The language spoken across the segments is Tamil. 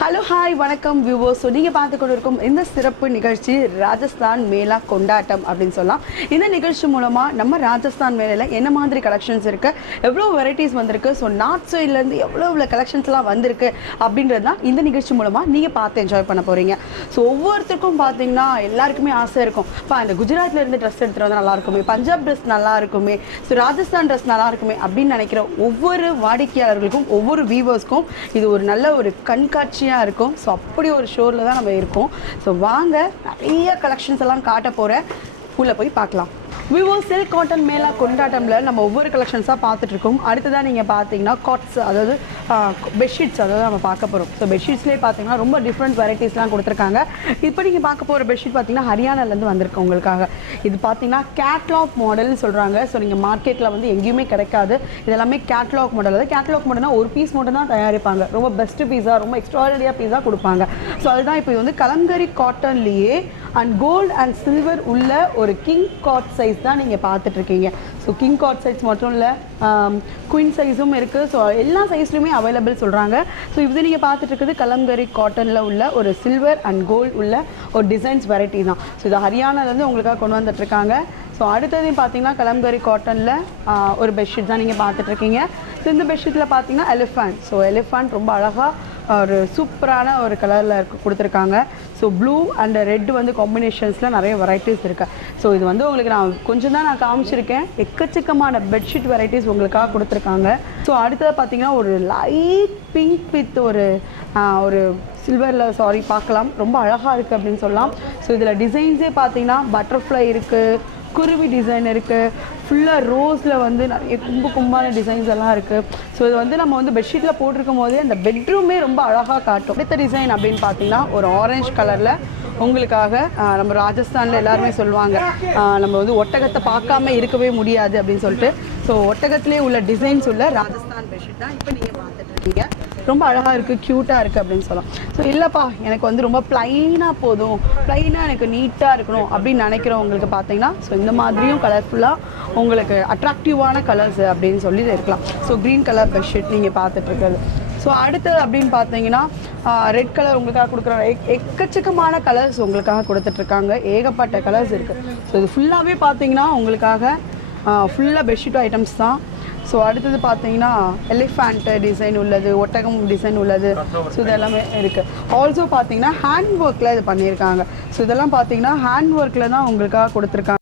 ஹலோ ஹாய் வணக்கம் வியூவர்ஸ். ஸோ நீங்கள் பார்த்து கொண்டு இருக்கும் இந்த சிறப்பு நிகழ்ச்சி ராஜஸ்தான் மேளா கொண்டாட்டம் அப்படின்னு சொல்லலாம். இந்த நிகழ்ச்சி மூலமாக நம்ம ராஜஸ்தான் மேலையில் என்ன மாதிரி கலெக்ஷன்ஸ் இருக்குது, எவ்வளோ வெரைட்டிஸ் வந்திருக்கு, ஸோ நார்த் சைட்லேருந்து எவ்வளோ கலெக்ஷன்ஸ்லாம் வந்திருக்கு அப்படின்றது தான் இந்த நிகழ்ச்சி மூலமாக நீங்கள் பார்த்து என்ஜாய் பண்ண போகிறீங்க. ஸோ ஒவ்வொருத்தருக்கும் பார்த்தீங்கன்னா எல்லாருக்குமே ஆசை இருக்கும், இப்போ அந்த குஜராத்தில் இருந்து ட்ரெஸ் எடுத்துகிட்டு வந்தால் நல்லா இருக்குமே, பஞ்சாப் ட்ரெஸ் நல்லா இருக்குமே, ஸோ ராஜஸ்தான் ட்ரெஸ் நல்லா இருக்குமே அப்படின்னு நினைக்கிற ஒவ்வொரு வாடிக்கையாளர்களுக்கும் ஒவ்வொரு வியூவர்ஸ்க்கும் இது ஒரு நல்ல ஒரு கண்காட்சியாக இருக்கும். ஸோ அப்படி ஒரு ஷோரில் தான் நம்ம இருக்கோம். ஸோ வாங்க, நிறைய கலெக்ஷன்ஸ் எல்லாம் காட்ட போகிறேன், உள்ளே போய் பார்க்கலாம். விவோ சில்க் காட்டன் மேளா கொண்டாட்டமில் நம்ம ஒவ்வொரு கலெக்ஷன்ஸாக பார்த்துட்ருக்கோம். அடுத்ததாக நீங்கள் பார்த்தீங்கன்னா காட்ஸ், அதாவது பெட்ஷீட்ஸ், அதாவது நம்ம பார்க்க போகிறோம். ஸோ பெட்ஷீட்ஸ்லேயே பார்த்தீங்கன்னா ரொம்ப டிஃப்ரெண்ட் வெரைட்டிஸ்லாம் கொடுத்துருக்காங்க. இப்போ நீங்கள் பார்க்க போகிற பெட்ஷீட் பார்த்தீங்கன்னா ஹரியானாலேருந்து வந்திருக்கு உங்களுக்காக. இது பார்த்தீங்கன்னா கேட்லாக் மாடல்னு சொல்கிறாங்க. ஸோ நீங்கள் மார்க்கெட்டில் வந்து எங்கேயுமே கிடைக்காது. இதெல்லாமே கேட்லாக் மாடல். அதாவது கேட்லாக் மாடல்னா ஒரு பீஸ் மட்டும் தான் தயாரிப்பாங்க. ரொம்ப பெஸ்ட்டு பீஸாக, ரொம்ப எக்ஸ்ட்ராடினரியாக பீஸாக கொடுப்பாங்க. ஸோ அதுதான் இப்போ இது வந்து கலம்கரி காட்டன்லேயே அண்ட் கோல்டு அண்ட் சில்வர் உள்ள ஒரு கிங் காட் சைஸ் தான் நீங்கள் பார்த்துட்ருக்கீங்க. ஸோ கிங் காட் சைஸ் மட்டும் இல்லை, குயின் சைஸும் இருக்குது. ஸோ எல்லா சைஸ்லையுமே அவைலபிள் சொல்கிறாங்க. ஸோ இது நீங்கள் பார்த்துட்ருக்குது கலம்கரி காட்டனில் உள்ள ஒரு சில்வர் அண்ட் கோல்டு உள்ள ஒரு டிசைன்ஸ் வெரைட்டி தான். ஸோ இது ஹரியானாலேருந்து உங்களுக்காக கொண்டு வந்துட்டுருக்காங்க. ஸோ அடுத்ததையும் பார்த்தீங்கன்னா கலம்கரி காட்டனில் ஒரு பெட்ஷீட் தான் நீங்கள் பார்த்துட்ருக்கீங்க. ஸோ இந்த பெட்ஷீட்டில் பார்த்தீங்கன்னா எலிஃபண்ட். ஸோ எலிஃபண்ட் ரொம்ப அழகாக ஒரு சூப்பரான ஒரு கலரில் கொடுத்துருக்காங்க. ஸோ ப்ளூ அண்ட் ரெட் வந்து காம்பினேஷன்ஸில் நிறைய வெரைட்டிஸ் இருக்குது. ஸோ இது வந்து உங்களுக்கு நான் கொஞ்சம் தான் நான் காமிச்சிருக்கேன். எக்கச்சக்கமான பெட்ஷீட் வெரைட்டிஸ் உங்களுக்காக கொடுத்துருக்காங்க. ஸோ அடுத்தது பார்த்தீங்கன்னா ஒரு லைட் பிங்க் வித் ஒரு சில்வரில் பார்க்கலாம், ரொம்ப அழகாக இருக்குது அப்படின்னு சொல்லலாம். ஸோ இதில் டிசைன்ஸே பார்த்தீங்கன்னா பட்டர்ஃப்ளை இருக்குது, குருவி டிசைன் இருக்குது, ஃபுல்லாக ரோஸில் வந்து நிறைய கும்பான டிசைன்ஸ் எல்லாம் இருக்குது. ஸோ இது வந்து நம்ம வந்து பெட்ஷீட்டில் போட்டிருக்கும் போதே அந்த பெட்ரூமே ரொம்ப அழகாக காட்டும். அடுத்த டிசைன் அப்படின்னு பார்த்தீங்கன்னா ஒரு ஆரஞ்சு கலரில் உங்களுக்காக நம்ம ராஜஸ்தானில் எல்லாருமே சொல்லுவாங்க, நம்ம வந்து ஒட்டகத்தை பார்க்காம இருக்கவே முடியாது அப்படின்னு சொல்லிட்டு. ஸோ ஒட்டகத்திலே உள்ள டிசைன்ஸ் உள்ள ராஜஸ்தான் பெட்ஷீட் தான் இப்போ நீங்கள் பார்த்துட்ருக்கீங்க. ரொம்ப அழகாக இருக்குது, க்யூட்டாக இருக்குது அப்படின்னு சொல்லலாம். ஸோ இல்லைப்பா, எனக்கு வந்து ரொம்ப ப்ளைனாக போதும், ப்ளைனாக எனக்கு நீட்டாக இருக்கணும் அப்படின்னு நினைக்கிறவங்களுக்கு பார்த்தீங்கன்னா ஸோ இந்த மாதிரியும் கலர்ஃபுல்லாக உங்களுக்கு அட்ராக்டிவான கலர்ஸ் அப்படின்னு சொல்லி இருக்கலாம். ஸோ க்ரீன் கலர் பெட்ஷீட் நீங்கள் பார்த்துட்ருக்கிறது. ஸோ அடுத்தது அப்படின்னு பார்த்தீங்கன்னா ரெட் கலர் உங்களுக்காக கொடுக்குற எக்கச்சக்கமான கலர்ஸ் உங்களுக்காக கொடுத்துட்ருக்காங்க. ஏகப்பட்ட கலர்ஸ் இருக்குது. ஸோ இது ஃபுல்லாகவே பார்த்தீங்கன்னா உங்களுக்காக ஃபுல்லாக பெட்ஷீட் ஐட்டம்ஸ் தான். ஸோ அடுத்தது பார்த்தீங்கன்னா எலிஃபண்ட் டிசைன் உள்ளது, ஒட்டகம் டிசைன் உள்ளது. ஸோ இதெல்லாமே இருக்குது. ஆல்சோ பார்த்தீங்கன்னா ஹேண்ட் ஒர்க்கில் இது பண்ணியிருக்காங்க. ஸோ இதெல்லாம் பார்த்தீங்கன்னா ஹேண்ட் ஒர்க்கில் தான் உங்களுக்காக கொடுத்துருக்காங்க.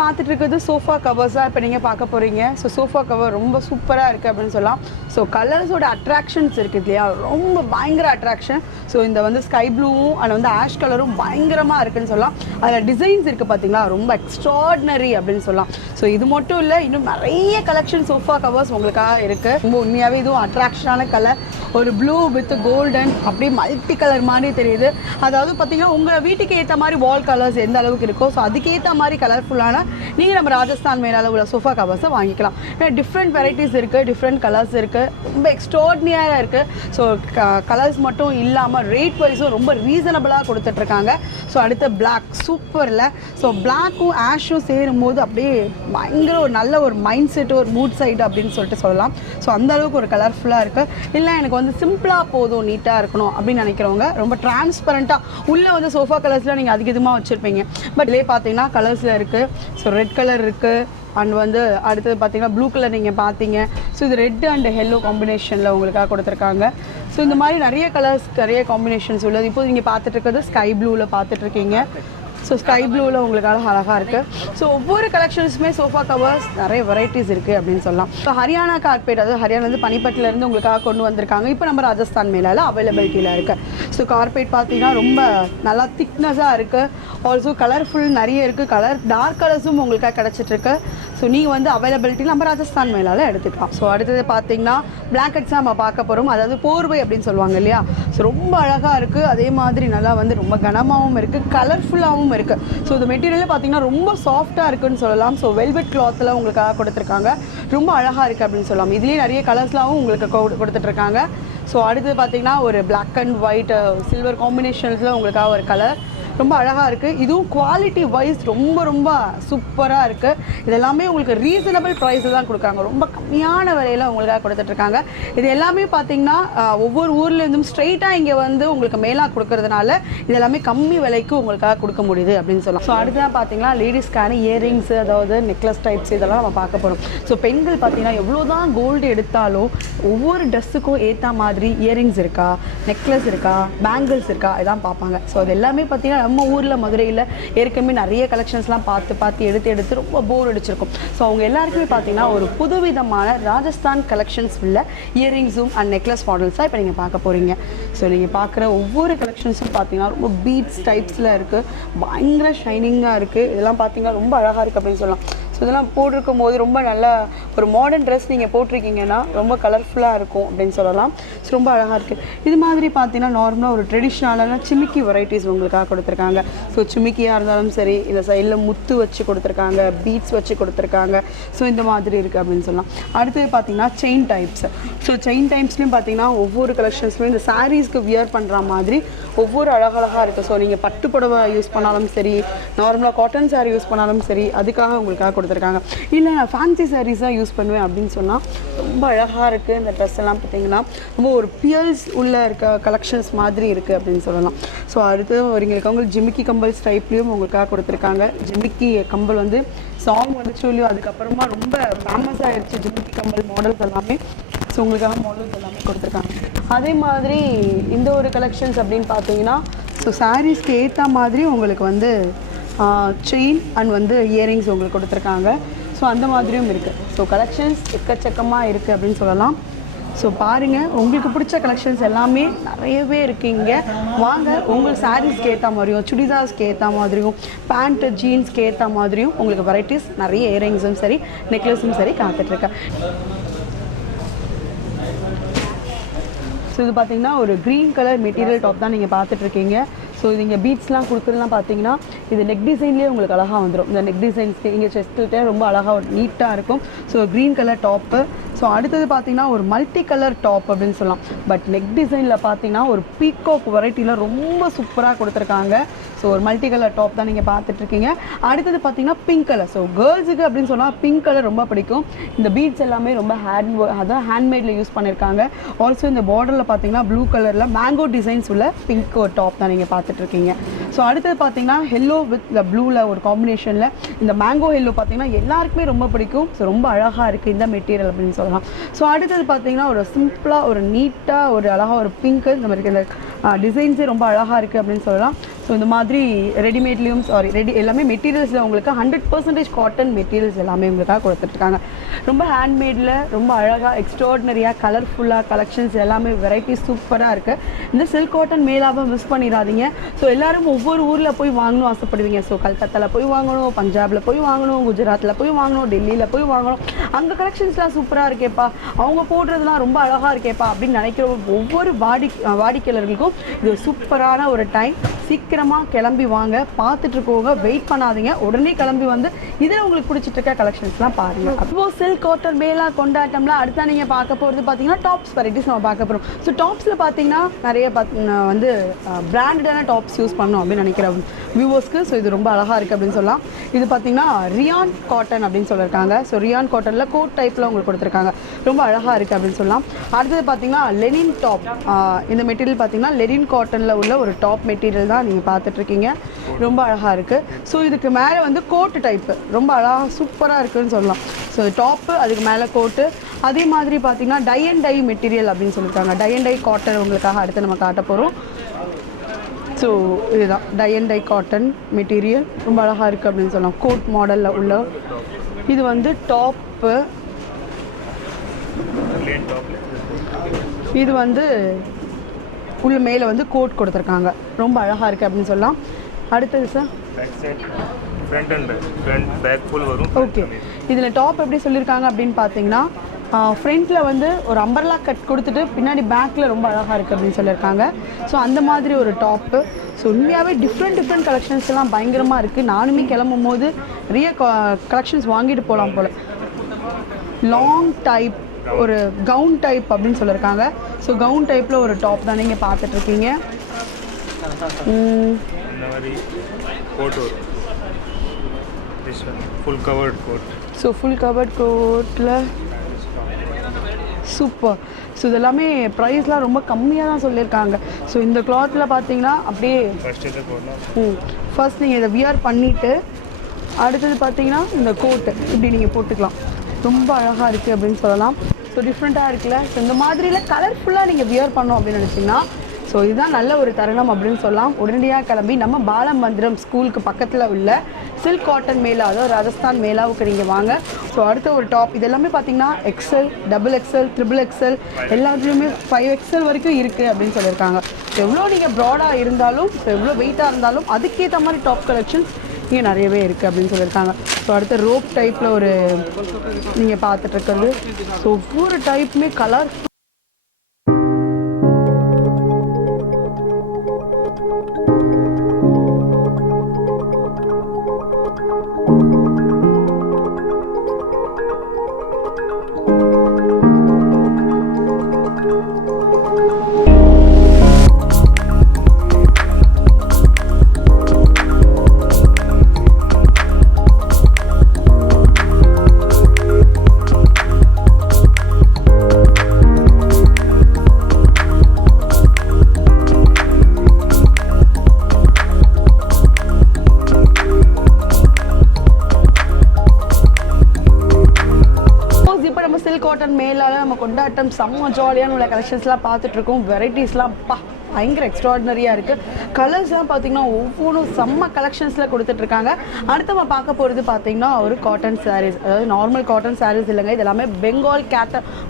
பார்த்துட்டு இருக்கிறது சோஃபா கவர்ஸ் தான் இப்போ நீங்கள் பார்க்க போகிறீங்க. ஸோ சோஃபா கவர் ரொம்ப சூப்பராக இருக்குது அப்படின்னு சொல்லலாம். ஸோ கலர்ஸோட அட்ராக்ஷன்ஸ் இருக்குது இல்லையா, ரொம்ப பயங்கர அட்ராக்ஷன். ஸோ இந்த வந்து ஸ்கை ப்ளூவும் அண்ட் வந்து ஆஷ் கலரும் பயங்கரமாக இருக்குன்னு சொல்லலாம். அதில் டிசைன்ஸ் இருக்குது பார்த்தீங்களா, ரொம்ப எக்ஸ்ட்ராடினரி அப்படின்னு சொல்லலாம். ஸோ இது மட்டும் இல்லை, இன்னும் நிறைய கலெக்ஷன் சோஃபா கவர்ஸ் உங்களுக்காக இருக்குது. ரொம்ப உண்மையாகவே இதுவும் அட்ராக்ஷனான கலர், ஒரு ப்ளூ வித் கோல்டன் அப்படியே மல்டி கலர் மாதிரி தெரியுது. அதாவது பார்த்தீங்கன்னா உங்கள் வீட்டுக்கு ஏற்ற மாதிரி வால் கலர்ஸ் எந்த அளவுக்கு இருக்கோ ஸோ அதுக்கேற்ற மாதிரி கலர்ஃபுல்லான நீங்கள் நம்ம ராஜஸ்தான் மேலால் உள்ள சோஃபா கவர்ஸை வாங்கிக்கலாம். ஏன்னா டிஃப்ரெண்ட் வெரைட்டிஸ் இருக்குது, டிஃப்ரெண்ட் கலர்ஸ் இருக்குது, ரொம்ப எக்ஸ்ட்ராடினரியாக இருக்குது. ஸோ கலர்ஸ் மட்டும் இல்லாமல் ரேட் வைஸும் ரொம்ப ரீசனபிளாக கொடுத்துட்ருக்காங்க. ஸோ அடுத்து பிளாக் சூப்பரில். ஸோ பிளாக்கும் ஆஷும் சேரும்போது அப்படியே பயங்கர ஒரு நல்ல ஒரு மைண்ட் செட்டு, ஒரு மூட் சைடு அப்படின்னு சொல்லிட்டு சொல்லலாம். ஸோ அந்தளவுக்கு ஒரு கலர்ஃபுல்லாக இருக்குது. இல்லை எனக்கு வந்து சிம்பிளாக போதும், நீட்டாக இருக்கணும் அப்படின்னு நினைக்கிறவங்க ரொம்ப டிரான்ஸ்பரண்ட்டாக உள்ளே வந்து சோஃபா கலர்ஸில் நீங்கள் அதிகமாக வச்சுருப்பீங்க. பட் இதே பார்த்தீங்கன்னா கலர்ஸில் இருக்குது. ஸோ ரெட் கலர் இருக்குது அண்ட் வந்து அடுத்தது பார்த்தீங்கன்னா ப்ளூ கலர் நீங்கள் பார்த்தீங்க. ஸோ இது ரெட் அண்ட் எல்லோ காம்பினேஷனில் உங்களுக்காக கொடுத்துருக்காங்க. ஸோ இந்த மாதிரி நிறைய கலர்ஸ், நிறைய காம்பினேஷன்ஸ் உள்ளது. இப்போது நீங்கள் பார்த்துட்டு இருக்கிறது ஸ்கை ப்ளூவில் பார்த்துட்ருக்கீங்க. ஸோ ஸ்கை ப்ளூவில் உங்களுக்காக அழகாக இருக்குது. ஸோ ஒவ்வொரு கலெக்ஷன்ஸுமே சோஃபா கவர்ஸ் நிறைய வெரைட்டிஸ் இருக்குது அப்படின்னு சொல்லலாம். ஸோ ஹரியானா கார்பெட், அதாவது ஹரியானாலேருந்து பனிப்பட்டிலேருந்து உங்களுக்காக கொண்டு வந்திருக்காங்க. இப்போ நம்ம ராஜஸ்தான் மேலால் அவைலபிலிட்டியில் இருக்குது. ஸோ கார்பெட் பார்த்தீங்கன்னா ரொம்ப நல்லா திக்னஸாக இருக்குது. ஆல்சோ கலர்ஃபுல் நிறைய இருக்குது. டார்க் கலர்ஸும் உங்களுக்காக கிடச்சிட்ருக்கு. ஸோ நீங்கள் வந்து அவைலபிலிட்டியில் நம்ம ராஜஸ்தான் மேலால் எடுத்துக்கலாம். ஸோ அடுத்தது பார்த்தீங்கன்னா பிளாங்கெட்ஸாக நம்ம பார்க்க போகிறோம். அதாவது போர்வை அப்படின்னு சொல்லுவாங்க இல்லையா. ஸோ ரொம்ப அழகாக இருக்குது. அதே மாதிரி நல்லா வந்து ரொம்ப கனமாகவும் இருக்குது, கலர்ஃபுல்லாகவும் இருக்குது. ஸோ இந்த மெட்டீரியல் பார்த்தீங்கன்னா ரொம்ப சாஃப்டாக இருக்குன்னு சொல்லலாம். ஸோ வெல்வெட் கிளாத்தில் உங்களுக்காக கொடுத்துருக்காங்க. ரொம்ப அழகாக இருக்குது அப்படின்னு சொல்லலாம். இதுலேயே நிறைய கலர்ஸ்லாகவும் உங்களுக்கு கொடுத்துட்ருக்காங்க. ஸோ அடுத்து பார்த்தீங்கன்னா ஒரு பிளாக் அண்ட் ஒயிட் சில்வர் காம்பினேஷன்ஸில் உங்களுக்காக ஒரு கலர் ரொம்ப அழகாக இருக்குது. இதுவும் குவாலிட்டி வைஸ் ரொம்ப ரொம்ப சூப்பராக இருக்குது. இது எல்லாமே உங்களுக்கு ரீசனபிள் ப்ரைஸில் தான் கொடுக்குறாங்க. ரொம்ப கம்மியான விலையில் உங்களுக்காக கொடுத்துட்ருக்காங்க. இது எல்லாமே பார்த்தீங்கன்னா ஒவ்வொரு ஊர்லேருந்தும் ஸ்ட்ரெயிட்டாக இங்கே வந்து உங்களுக்கு மேலாக கொடுக்கறதுனால இது எல்லாமே கம்மி விலைக்கு உங்களுக்காக கொடுக்க முடியுது அப்படின்னு சொல்லலாம். ஸோ அடுத்ததான் பார்த்தீங்கன்னா லேடிஸ்க்கான இயரிங்ஸு, அதாவது நெக்லஸ் டைப்ஸ் இதெல்லாம் நம்ம பார்க்க போகிறோம். ஸோ பெண்கள் பார்த்தீங்கன்னா எவ்வளோ தான் கோல்டு எடுத்தாலும் ஒவ்வொரு ட்ரெஸ்ஸுக்கும் ஏற்ற மாதிரி இயரிங்ஸ் இருக்கா, நெக்லஸ் இருக்கா, பேங்கிள்ஸ் இருக்கா, இதான் பார்ப்பாங்க. ஸோ அது எல்லாமே பார்த்தீங்கன்னா நம்ம ஊரில் மதுரையில் ஏற்கனவே நிறைய கலெக்ஷன்ஸ்லாம் பார்த்து எடுத்து ரொம்ப போர் அடிச்சிருக்கும். ஸோ அவங்க எல்லாருக்குமே பார்த்தீங்கன்னா ஒரு புதுவிதமான ராஜஸ்தான் கலெக்ஷன்ஸ் உள்ள இயரிங்ஸும் அண்ட் நெக்லஸ் மாடல்ஸாக இப்போ நீங்கள் பார்க்க போகிறீங்க. ஸோ நீங்கள் பார்க்குற ஒவ்வொரு கலெக்ஷன்ஸும் பார்த்தீங்கன்னா ரொம்ப பீட்ஸ் டைப்ஸில் இருக்குது, பயங்கர ஷைனிங்காக இருக்குது. இதெல்லாம் பார்த்தீங்கன்னா ரொம்ப அழகாக இருக்குது அப்படின்னு சொல்லலாம். ஸோ இதெல்லாம் போட்டிருக்கும் போது ரொம்ப நல்ல ஒரு மாடர்ன் ட்ரெஸ் நீங்கள் போட்டிருக்கீங்கன்னா ரொம்ப கலர்ஃபுல்லாக இருக்கும் அப்படின்னு சொல்லலாம். ஸோ ரொம்ப அழகாக இருக்குது. இது மாதிரி பார்த்தீங்கன்னா நார்மலாக ஒரு ட்ரெடிஷ்னலான சிமிக்கி வெரைட்டிஸ் உங்களுக்காக கொடுத்துருக்காங்க. ஸோ சிமிக்கியாக இருந்தாலும் சரி, இந்த சைடில் முத்து வச்சு கொடுத்துருக்காங்க, பீட்ஸ் வச்சு கொடுத்துருக்காங்க. ஸோ இந்த மாதிரி இருக்குது அப்படின்னு சொல்லலாம். அடுத்தது பார்த்தீங்கன்னா செயின் டைப்ஸ். ஸோ செயின் டைப்ஸ்லையும் பார்த்தீங்கன்னா ஒவ்வொரு கலெக்ஷன்ஸ்லையும் இந்த சாரீஸ்க்கு வியர் பண்ணுற மாதிரி ஒவ்வொரு அழகழகாக இருக்குது. ஸோ நீங்கள் பட்டு புடவை யூஸ் பண்ணாலும் சரி, நார்மலாக காட்டன் சாரீ யூஸ் பண்ணாலும் சரி, அதுக்காக உங்களுக்காக கொடுத்துருக்காங்க. இல்லை நான் ஃபேன்சி சாரீஸ் தான் யூஸ் பண்ணுவேன் அப்படின்னு சொன்னால் ரொம்ப அழகாக இருக்குது. இந்த ட்ரெஸ் எல்லாம் பார்த்தீங்கன்னா ரொம்ப ஒரு பியர்ஸ் உள்ள இருக்க கலெக்ஷன்ஸ் மாதிரி இருக்குது அப்படின்னு சொல்லலாம். ஸோ அடுத்து உங்களுக்கு ஜிமிக்கி கம்பல்ஸ் டைப்லேயும் உங்களுக்காக கொடுத்துருக்காங்க. ஜிமிக்கி கம்பல் வந்து சாங் வந்து சொல்லி அதுக்கப்புறமா ரொம்ப ஃபேமஸ் ஆகிடுச்சு ஜிமிக்கி கம்பல் மாடல்ஸ் எல்லாமே. ஸோ உங்களுக்காக மாடல்ஸ் எல்லாமே கொடுத்துருக்காங்க. அதே மாதிரி இந்த ஒரு கலெக்ஷன்ஸ் அப்படின்னு பார்த்தீங்கன்னா ஸோ சாரீஸ்க்கு ஏற்ற மாதிரி உங்களுக்கு வந்து செயின் அண்ட் வந்து இயரிங்ஸ் உங்களுக்கு கொடுத்துருக்காங்க. ஸோ அந்த மாதிரியும் இருக்குது. ஸோ கலெக்ஷன்ஸ் எக்கச்சக்கமாக இருக்குது அப்படின்னு சொல்லலாம். ஸோ பாருங்கள், உங்களுக்கு பிடிச்ச கலெக்ஷன்ஸ் எல்லாமே நிறையவே இருக்கீங்க. வாங்க, உங்கள் சாரீஸ்க்கு ஏற்ற மாதிரியும், சுடிதார்ஸ்க்கு ஏற்ற மாதிரியும், பேண்ட்டு ஜீன்ஸ்க்கு ஏற்ற மாதிரியும் உங்களுக்கு வெரைட்டிஸ் நிறைய இயரிங்ஸும் சரி, நெக்லஸும் சரி காத்துட்ருக்கேன். ஸோ இது பார்த்தீங்கன்னா ஒரு க்ரீன் கலர் மெட்டீரியல் டாப் தான் நீங்கள் பார்த்துட்ருக்கீங்க. ஸோ இது பீட்ஸ்லாம் கொடுக்குறதுலாம் பார்த்தீங்கன்னா இது நெக் டிசைன்லேயே உங்களுக்கு அழகாக வந்துடும். இந்த நெக் டிசைன்ஸ்க்கு இங்கே செஸ்ட்டுக்கிட்டே ரொம்ப அழகாக ஒரு நீட்டாக இருக்கும். So green colour top. So அடுத்தது பார்த்தீங்கன்னா ஒரு மல்டி கலர் டாப் அப்படின்னு சொல்லலாம். பட் நெக் டிசைனில் பார்த்தீங்கன்னா ஒரு பீகாக் வெரைட்டியில் ரொம்ப சூப்பராக கொடுத்துருக்காங்க. ஸோ ஒரு மல்டி கலர் டாப் தான் நீங்கள் பார்த்துட்ருக்கீங்க. அடுத்தது பார்த்தீங்கன்னா பிங்க் கலர். ஸோ கேர்ள்ஸுக்கு அப்படின்னு சொன்னால் பிங்க் கலர் ரொம்ப பிடிக்கும். இந்த பீட்ஸ் எல்லாமே ரொம்ப அதான் ஹேண்ட்மேடில் யூஸ் பண்ணியிருக்காங்க. ஆல்சோ இந்த பார்டரில் பார்த்தீங்கன்னா ப்ளூ கலரில் மேங்கோ டிசைன்ஸ் உள்ள பிங்க் ஒரு டாப் தான் நீங்கள் பார்த்துட்ருக்கீங்க. ஸோ அடுத்தது பார்த்தீங்கன்னா ஹெல்லோ வித் இந்த ப்ளூவில் ஒரு காம்பினேஷனில் இந்த மேங்கோ ஹெல்லோ பார்த்தீங்கன்னா எல்லாருக்குமே ரொம்ப பிடிக்கும். ஸோ ரொம்ப அழகாக இருக்குது இந்த மெட்டீரியல் அப்படின்னு சொல்லலாம். ஸோ அடுத்தது பார்த்தீங்கன்னா ஒரு சிம்பிளாக ஒரு நீட்டாக ஒரு அழகாக ஒரு பிங்க்கு இந்த மாதிரி இந்த டிசைன்ஸே ரொம்ப அழகாக இருக்குது அப்படின்னு சொல்லலாம். ஸோ இந்த மாதிரி ரெடிமேட்லேயும் எல்லாமே மெட்டீரியல்ஸில் உங்களுக்கு 100% காட்டன் மெட்டீரியல்ஸ் எல்லாமே உங்களுக்காக கொடுத்துட்ருக்காங்க. ரொம்ப ஹேண்ட்மேடில் ரொம்ப அழகாக எக்ஸ்ட்ராடினரியாக கலர்ஃபுல்லாக கலெக்ஷன்ஸ் எல்லாமே வெரைட்டிஸ் சூப்பராக இருக்குது. இந்த சில்க் காட்டன் மேலாவை மிஸ் பண்ணிடாதீங்க. ஸோ எல்லோரும் ஒவ்வொரு ஊரில் போய் வாங்கணும் ஆசைப்படுவீங்க. ஸோ கல்கத்தாவில் போய் வாங்கணும், பஞ்சாபில் போய் வாங்கணும், குஜராத்தில் போய் வாங்கணும், டெல்லியில் போய் வாங்கணும், அங்கே கலெக்ஷன்ஸ்லாம் சூப்பராக இருக்கேப்பா, அவங்க போடுறதுலாம் ரொம்ப அழகாக இருக்கேப்பா அப்படின்னு நினைக்கிற ஒவ்வொரு வாடிக்கையாளர்களுக்கும் இது சூப்பரான ஒரு டைம். சீக்கிரமாக கிளம்பி வாங்க, பார்த்துட்டு இருக்கவங்க வெயிட் பண்ணாதீங்க, உடனே கிளம்பி வந்து இதில் உங்களுக்கு பிடிச்சிட்டு இருக்க கலெக்ஷன்ஸ்லாம் பாருங்கள். அப்போ சில்க் காட்டன் மேலா கொண்டாட்டம்லாம் அடுத்தா நீங்கள் பார்க்க போகிறது பார்த்தீங்கன்னா டாப்ஸ் வெரைட்டிஸ் நம்ம பார்க்க போகிறோம். ஸோ டாப்ஸில் பார்த்தீங்கன்னா நிறைய வந்து பிராண்டடான டாப்ஸ் யூஸ் பண்ணணும் அப்படின்னு நினைக்கிற வியூவர்ஸ்க்கு ஸோ இது ரொம்ப அழகாக இருக்குது அப்படின்னு சொல்லலாம். இது பார்த்தீங்கன்னா ரியான் காட்டன் அப்படின்னு சொல்லியிருக்காங்க. ஸோ ரியான் காட்டனில் கோட் டைப்பில் உங்களுக்கு கொடுத்துருக்காங்க. ரொம்ப அழகாக இருக்குது அப்படின்னு சொல்லலாம். அடுத்தது பார்த்தீங்கன்னா லெனின் டாப். இந்த மெட்டீரியல் பார்த்தீங்கன்னா லெனின் காட்டனில் உள்ள ஒரு டாப் மெட்டீரியல் தான் நீங்கள் பார்த்துட்ருக்கீங்க. ரொம்ப அழகாக இருக்குது. ஸோ இதுக்கு மேலே வந்து கோட்டு டைப்பு ரொம்ப அழகாக சூப்பராக இருக்குதுன்னு சொல்லலாம். ஸோ டாப்பு, அதுக்கு மேலே கோட்டு. அதே மாதிரி பார்த்தீங்கன்னா டை அண்ட் டை மெட்டீரியல் அப்படின்னு சொல்லியிருக்காங்க. டை அண்ட் டை காட்டன் உங்களுக்காக அடுத்து நம்ம காட்ட போகிறோம். ஸோ இதுதான் tie and dye cotton material ரொம்ப அழகாக இருக்குது அப்படின்னு சொல்லலாம். கோட் மாடலில் உள்ள இது வந்து டாப்பு, இது வந்து உள்ள மேலே வந்து கோட் கொடுத்துருக்காங்க. ரொம்ப அழகாக இருக்குது அப்படின்னு சொல்லலாம். அடுத்தது சார் ஓகே, இதில் டாப் எப்படி சொல்லியிருக்காங்க அப்படின்னு பார்த்தீங்கன்னா ஃப்ரண்ட்டில் வந்து ஒரு அம்பர்லா கட் கொடுத்துட்டு பின்னாடி பேக்கில் ரொம்ப அழகாக இருக்குது அப்படின்னு சொல்லியிருக்காங்க. ஸோ அந்த மாதிரி ஒரு டாப்பு. ஸோ உண்மையாகவே டிஃப்ரெண்ட் கலெக்ஷன்ஸ் எல்லாம் பயங்கரமாக இருக்குது. நானுமே கிளம்பும் போது நிறைய கலெக்ஷன்ஸ் வாங்கிட்டு போகலாம் போல். லாங் டைப் ஒரு கவுன் டைப் அப்படின்னு சொல்லியிருக்காங்க. ஸோ கவுன் டைப்பில் ஒரு டாப் தான் நீங்கள் பார்த்துட்ருக்கீங்க. ஸோ ஃபுல் கவர்ட் கோட்டில் சூப்பர். ஸோ இதெல்லாமே ப்ரைஸ்லாம் ரொம்ப கம்மியாக தான் சொல்லியிருக்காங்க. ஸோ இந்த கிளாத்தில் பார்த்தீங்கன்னா அப்படியே ஃபர்ஸ்ட் நீங்கள் இதை வியர் பண்ணிவிட்டு அடுத்தது பார்த்தீங்கன்னா இந்த கோட்டு இப்படி நீங்கள் போட்டுக்கலாம். ரொம்ப அழகாக இருக்குது அப்படின்னு சொல்லலாம். ஸோ டிஃப்ரெண்ட்டாக இருக்குல்ல. ஸோ இந்த மாதிரியில் கலர்ஃபுல்லாக நீங்கள் வியர் பண்ணோம் அப்படின்னு நினச்சிங்கன்னா ஸோ இதுதான் நல்ல ஒரு தருணம் அப்படின்னு சொல்லலாம். உடனடியாக கிளம்பி நம்ம பாலமந்திரம் ஸ்கூலுக்கு பக்கத்தில் உள்ள சில்க் காட்டன் மேலா, அதாவது ராஜஸ்தான் மேலாவுக்கு நீங்கள் வாங்க. ஸோ அடுத்த ஒரு டாப் இதெல்லாமே பார்த்தீங்கன்னா XL, double XL, triple XL எல்லாத்துலேயுமே 5XL வரைக்கும் இருக்குது அப்படின்னு சொல்லியிருக்காங்க. எவ்வளோ நீங்கள் ப்ராடாக இருந்தாலும், ஸோ எவ்வளோ வெயிட்டாக இருந்தாலும் அதுக்கேற்ற மாதிரி டாப் கலெக்ஷன்ஸ் இங்கே நிறையவே இருக்குது அப்படின்னு சொல்லியிருக்காங்க. ஸோ அடுத்த ரோப் டைப்பில் ஒரு நீங்கள் பார்த்துட்ருக்கிறது. ஸோ ஒவ்வொரு டைப்புமே கலர் காட்டன் மேலால நம்ம கொண்டாட்டம் செம்ம ஜாலியான உள்ள கலெக்ஷன்ஸ்லாம் பார்த்துட்ருக்கோம். வெரைட்டிஸ்லாம் பயங்கர எக்ஸ்ட்ராடினரியாக இருக்குது. கலர்ஸ்லாம் பார்த்தீங்கன்னா ஒவ்வொன்றும் செம்ம கலெக்ஷன்ஸில் கொடுத்துட்ருக்காங்க. அடுத்து நம்ம பார்க்க போகிறது பார்த்தீங்கன்னா ஒரு காட்டன் சாரீஸ், அதாவது நார்மல் காட்டன் சாரீஸ் இல்லைங்க, இது எல்லாமே பெங்கால்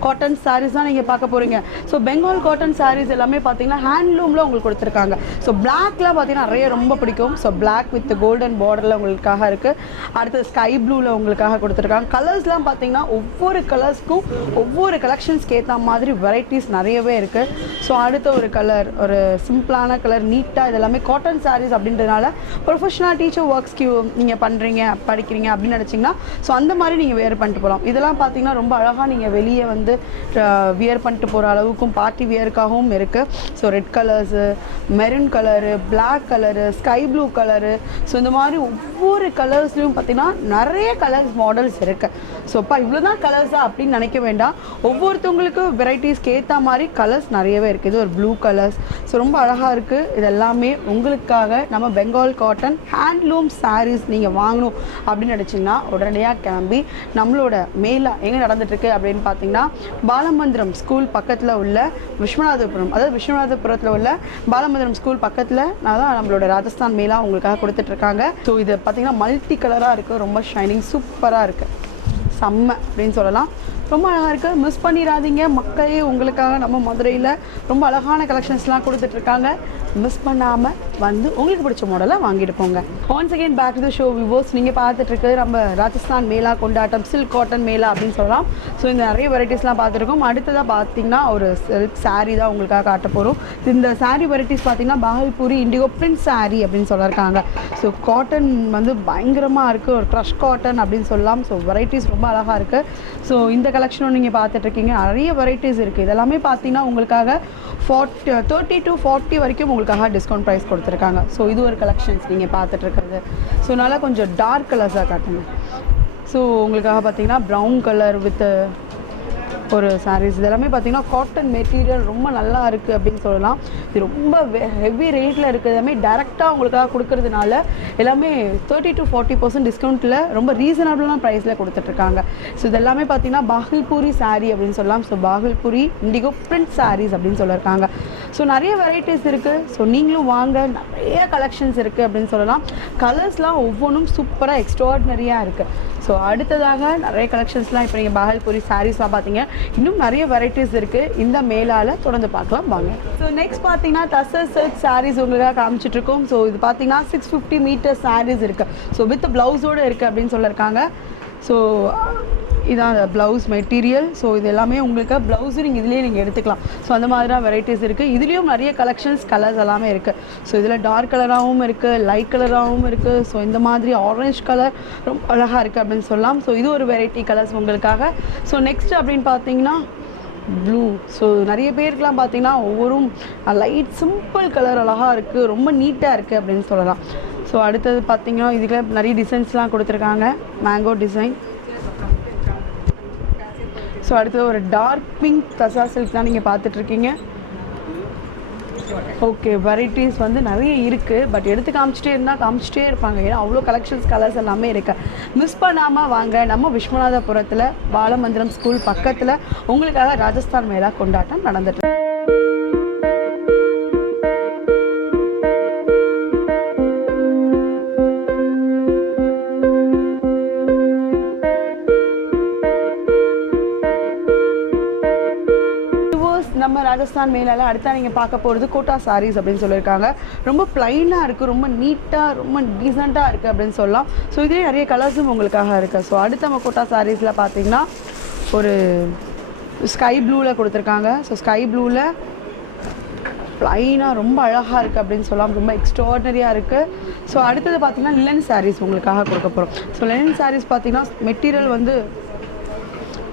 காட்டன் சாரீஸ் தான் நீங்கள் பார்க்க போகிறீங்க. ஸோ பெங்கால் காட்டன் சாரீஸ் எல்லாமே பார்த்தீங்கன்னா ஹேண்ட்லூமில் உங்களுக்கு கொடுத்துருக்காங்க. ஸோ பிளாக்லாம் பார்த்தீங்கன்னா நிறைய ரொம்ப பிடிக்கும். ஸோ பிளாக் வித் கோல்டன் பார்டரில் உங்களுக்காக இருக்குது. அடுத்து ஸ்கை ப்ளூவில் உங்களுக்காக கொடுத்துருக்காங்க. கலர்ஸ்லாம் பார்த்தீங்கன்னா ஒவ்வொரு கலர்ஸ்க்கும் ஒவ்வொரு கலெக்ஷன்ஸ்க்கு ஏற்ற மாதிரி வெரைட்டிஸ் நிறையவே இருக்குது. ஸோ அடுத்த ஒரு கலர் ஒரு சிம்பிளான கலர், நீட்டாக, இதெல்லாமே காட்டன் சாரீஸ் அப்படின்றதுனால ப்ரொஃபஷனல் டீச்சர் ஒர்க்ஸ்க்கு நீங்கள் பண்ணுறீங்க படிக்கிறீங்க அப்படின்னு நினச்சிங்கன்னா ஸோ அந்த மாதிரி நீங்கள் வியர் பண்ணிட்டு போகலாம். இதெல்லாம் பார்த்தீங்கன்னா ரொம்ப அழகாக நீங்கள் வெளியே வந்து வியர் பண்ணிட்டு போகிற அளவுக்கும் பார்ட்டி வியருக்காகவும் இருக்குது. So red colours, maroon colour, black colour, sky blue colour, so இந்த மாதிரி ஒவ்வொரு கலர்ஸ்லையும் பார்த்தீங்கன்னா நிறைய கலர்ஸ் மாடல்ஸ் இருக்குது. ஸோப்பா இவ்வளோ தான் கலர்ஸா அப்படின்னு நினைக்க வேண்டாம். ஒவ்வொருத்தவங்களுக்கு வெரைட்டிஸ்க்கு ஏற்ற மாதிரி கலர்ஸ் நிறையவே இருக்குது. இது ஒரு ப்ளூ கலர்ஸ். ஸோ ரொம்ப அழகாக இருக்குது. இது எல்லாமே உங்களுக்காக நம்ம பெங்கால் காட்டன் ஹேண்ட்லூம் சாரீஸ் நீங்கள் வாங்கணும் அப்படின்னு நினச்சிங்கன்னா உடனடியாக கிளம்பி நம்மளோட மேலா எங்கே நடந்துட்டுருக்கு அப்படின்னு பார்த்தீங்கன்னா பாலமந்திரம் ஸ்கூல் பக்கத்தில் உள்ள விஸ்வநாதபுரம், அதாவது விஸ்வநாதபுரத்தில் உள்ள பாலமந்திரம் ஸ்கூல் பக்கத்தில் தான் நம்மளோட ராஜஸ்தான் மேலா உங்களுக்காக கொடுத்துட்ருக்காங்க. ஸோ இது பார்த்தீங்கன்னா மல்டி கலராக இருக்குது, ரொம்ப ஷைனிங் சூப்பராக இருக்குது, செம்ம அப்படின்னு சொல்லலாம். ரொம்ப அழகாக இருக்குது. மிஸ் பண்ணிடாதீங்க மக்களே. உங்களுக்காக நம்ம மதுரையில் ரொம்ப அழகான கலெக்ஷன்ஸ்லாம் கொடுத்துட்ருக்காங்க. மிஸ் பண்ணாமல் வந்து உங்களுக்கு பிடிச்ச மாடலை வாங்கிட்டு போங்க. Once again back to the show viewers. நீங்கள் பார்த்துட்ருக்கு நம்ம ராஜஸ்தான் மேலா கொண்டாட்டம் சில்க் காட்டன் மேலா அப்படின்னு சொல்லலாம். ஸோ இந்த நிறைய வெரைட்டிஸ்லாம் பார்த்துருக்கோம். அடுத்ததாக பார்த்தீங்கன்னா ஒரு சில்க் சாரீ தான் உங்களுக்காக காட்ட போகிறோம். இந்த சாரீ வெரைட்டிஸ் பார்த்தீங்கன்னா பாகல்பூரி இண்டிகோ பிரிண்ட் சாரீ அப்படின்னு சொல்லியிருக்காங்க. ஸோ காட்டன் வந்து பயங்கரமாக இருக்குது, ஒரு க்ரஷ் காட்டன் அப்படின்னு சொல்லலாம். ஸோ வெரைட்டிஸ் ரொம்ப அழகாக இருக்குது. ஸோ இந்த கலெக்ஷனும் நீங்கள் பார்த்துட்ருக்கீங்க. நிறைய வெரைட்டிஸ் இருக்குது. இதெல்லாமே பார்த்தீங்கன்னா உங்களுக்காக 30 to 40 வரைக்கும் உங்களுக்காக டிஸ்கவுண்ட் ப்ரைஸ் கொடுத்துருக்காங்க. ஸோ இது ஒரு கலெக்ஷன்ஸ் நீங்கள் பார்த்துட்ருக்கிறது. ஸோ நல்லா கொஞ்சம் டார்க் கலர்ஸாக காட்டுங்க. ஸோ உங்களுக்காக பார்த்தீங்கன்னா ப்ரௌன் கலர் வித் ஒரு சாரீஸ். இதெல்லாமே பார்த்தீங்கன்னா காட்டன் மெட்டீரியல் ரொம்ப நல்லா இருக்குது அப்படின்னு சொல்லலாம். இது ரொம்ப ஹெவி ரேட்டில் இருக்குது. எல்லாமே டேரெக்டாக உங்களுக்காக கொடுக்கறதுனால எல்லாமே 30 to 40% டிஸ்கவுண்ட்டில் ரொம்ப ரீசனபிளான ப்ரைஸில் கொடுத்துட்ருக்காங்க. ஸோ இதெல்லாமே பார்த்தீங்கன்னா பாகல்பூரி சாரீ அப்படின்னு சொல்லலாம். So Bhagalpuri indigo print saris அப்படின்னு சொல்லியிருக்காங்க. ஸோ நிறைய வெரைட்டிஸ் இருக்குது. ஸோ நீங்களும் வாங்க, நிறைய கலெக்ஷன்ஸ் இருக்குது அப்படின்னு சொல்லலாம். கலர்ஸ்லாம் ஒவ்வொன்றும் சூப்பராக எக்ஸ்ட்ராடினரியாக இருக்குது. ஸோ அடுத்ததாக நிறைய கலெக்ஷன்ஸ்லாம் இப்போ நீங்கள் பாகல்பூரி சாரீஸ்லாம் பார்த்தீங்க, இன்னும் நிறைய வெரைட்டிஸ் இருக்குது. இந்த மேலால் தொடர்ந்து பார்க்கலாம் வாங்க. ஸோ நெக்ஸ்ட் பார்த்தீங்கன்னா தசர் சில்க் சாரீஸ் உங்களுக்காக காமிச்சிட்ருக்கோம். ஸோ இது பார்த்தீங்கன்னா 650 மீட்டர் சாரீஸ் இருக்குது. ஸோ வித் ப்ளவுஸோடு இருக்குது அப்படின்னு சொல்லியிருக்காங்க. ஸோ இதான் ப்ளவுஸ் மெட்டீரியல். ஸோ இது எல்லாமே உங்களுக்கு ப்ளவுஸு நீங்கள் இதுலேயே நீங்கள் எடுத்துக்கலாம். ஸோ அந்த மாதிரி தான் வெரைட்டிஸ் இருக்குது. இதுலேயும் நிறைய கலெக்ஷன்ஸ் கலர்ஸ் எல்லாமே இருக்குது. ஸோ இதில் டார்க் கலராகவும் இருக்குது, லைட் கலராகவும் இருக்குது. ஸோ இந்த மாதிரி ஆரஞ்ச் கலர் ரொம்ப அழகாக இருக்குது அப்படின்னு சொல்லலாம். ஸோ இது ஒரு வெரைட்டி கலர்ஸ் உங்களுக்காக. ஸோ நெக்ஸ்ட் அப்படின்னு பார்த்தீங்கன்னா ப்ளூ. ஸோ நிறைய பேருக்குலாம் பார்த்தீங்கன்னா ஒவ்வொரு லைட் சிம்பிள் கலர் அழகாக இருக்குது, ரொம்ப நீட்டாக இருக்குது அப்படின்னு சொல்லலாம். ஸோ அடுத்தது பார்த்தீங்கன்னா இதுக்குள்ள நிறைய டிசைன்ஸ்லாம் கொடுத்துருக்காங்க, மேங்கோ டிசைன். ஸோ அடுத்தது ஒரு டார்க் பிங்க் தசா சில்க் தான் நீங்கள் பார்த்துட்ருக்கீங்க. ஓகே, வெரைட்டிஸ் வந்து நிறைய இருக்குது. பட் எடுத்து காமிச்சிட்டே காமிச்சிட்டே இருப்பாங்க, ஏன்னா அவ்வளோ கலெக்ஷன்ஸ் கலர்ஸ் எல்லாமே இருக்குது. மிஸ் பண்ணாமல் வாங்க. நம்ம விஸ்வநாதபுரத்தில் பாலமந்திரம் ஸ்கூல் பக்கத்தில் உங்களுக்காக ராஜஸ்தான் மேளா கொண்டாட்டம் நடந்துட்டு. நம்ம ராஜஸ்தான் மேலால் அடுத்தா நீங்கள் பார்க்க போகிறது கோட்டா சாரீஸ் அப்படின்னு சொல்லியிருக்காங்க. ரொம்ப ப்ளைனாக இருக்குது, ரொம்ப நீட்டாக, ரொம்ப டீசெண்டாக இருக்குது அப்படின்னு சொல்லலாம். ஸோ இதே நிறைய கலர்ஸும் உங்களுக்காக இருக்குது. ஸோ அடுத்த நம்ம கோட்டா சாரீஸில் பார்த்தீங்கன்னா ஒரு ஸ்கை ப்ளூவில் கொடுத்துருக்காங்க. ஸோ ஸ்கை ப்ளூவில் ப்ளைனாக ரொம்ப அழகாக இருக்குது அப்படின்னு சொல்லலாம், ரொம்ப எக்ஸ்ட்ராடனரியாக இருக்குது. ஸோ அடுத்தது பார்த்திங்கன்னா லினன் சாரீஸ் உங்களுக்காக கொடுக்க போகிறோம். ஸோ லினன் சாரீஸ் பார்த்திங்கன்னா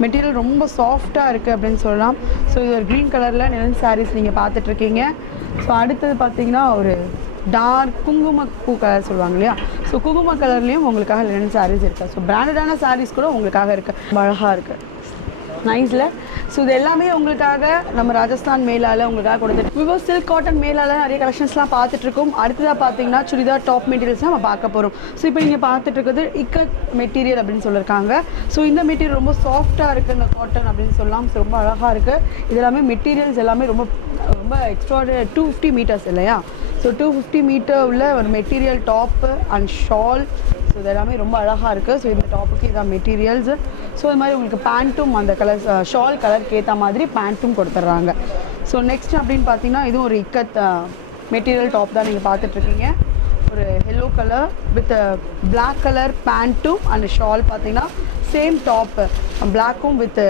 மெட்டீரியல் ரொம்ப சாஃப்டாக இருக்குது அப்படின்னு சொல்லலாம். ஸோ இது ஒரு க்ரீன் கலரில் லினன் சாரீஸ் நீங்கள் பார்த்துட்ருக்கீங்க. ஸோ அடுத்தது பார்த்திங்கன்னா ஒரு டார்க் குங்குமப்பூ கலர் சொல்லுவாங்க இல்லையா, ஸோ குங்கும கலர்லேயும் உங்களுக்காக லினன் சாரீஸ் இருக்குது. ஸோ பிராண்டடான சாரீஸ் கூட உங்களுக்காக இருக்குது, அழகாக இருக்குது, நைஸில். ஸோ இது எல்லாமே உங்களுக்காக நம்ம ராஜஸ்தான் மேலால் உங்களுக்காக கொடுத்துட்டு விவோ சில்க் காட்டன் மேலால் நிறைய கலெக்ஷன்ஸ்லாம் பார்த்துட்ருக்கோம். அடுத்ததாக பார்த்தீங்கன்னா சுடிதார் டாப் மெட்டீரியல்ஸ் நம்ம பார்க்க போகிறோம். ஸோ இப்போ நீங்கள் பார்த்துட்ருக்குது இக்கட் மெட்டீரியல் அப்படின்னு சொல்லியிருக்காங்க. ஸோ இந்த மெட்டீரியல் ரொம்ப சாஃப்டாக இருக்குது, இந்த காட்டன் அப்படின்னு சொல்லலாம். ஸோ ரொம்ப அழகாக இருக்குது. இது எல்லாமே மெட்டீரியல்ஸ் எல்லாமே ரொம்ப ரொம்ப எக்ஸ்ட்ராடனரி. 250 மீட்டர்ஸ் இல்லையா, ஸோ 250 மீட்டர் உள்ள ஒரு material top and shawl. So இது எல்லாமே ரொம்ப அழகாக இருக்குது. ஸோ இந்த டாப்புக்கு இதான் மெட்டீரியல்ஸு. ஸோ இது மாதிரி உங்களுக்கு பேண்ட்டும் அந்த கலர் ஷால் கலருக்கு ஏற்ற மாதிரி பேண்ட்டும் கொடுத்துட்றாங்க. ஸோ நெக்ஸ்ட் அப்படின்னு பார்த்தீங்கன்னா இதுவும் ஒரு இக்கத் மெட்டீரியல் டாப் தான் நீங்கள் பார்த்துட்ருக்கீங்க. ஒரு yellow colour with black colour பேண்ட்டும் அண்ட் ஷால் பார்த்தீங்கன்னா சேம் டாப்பு பிளாக்கும் வித்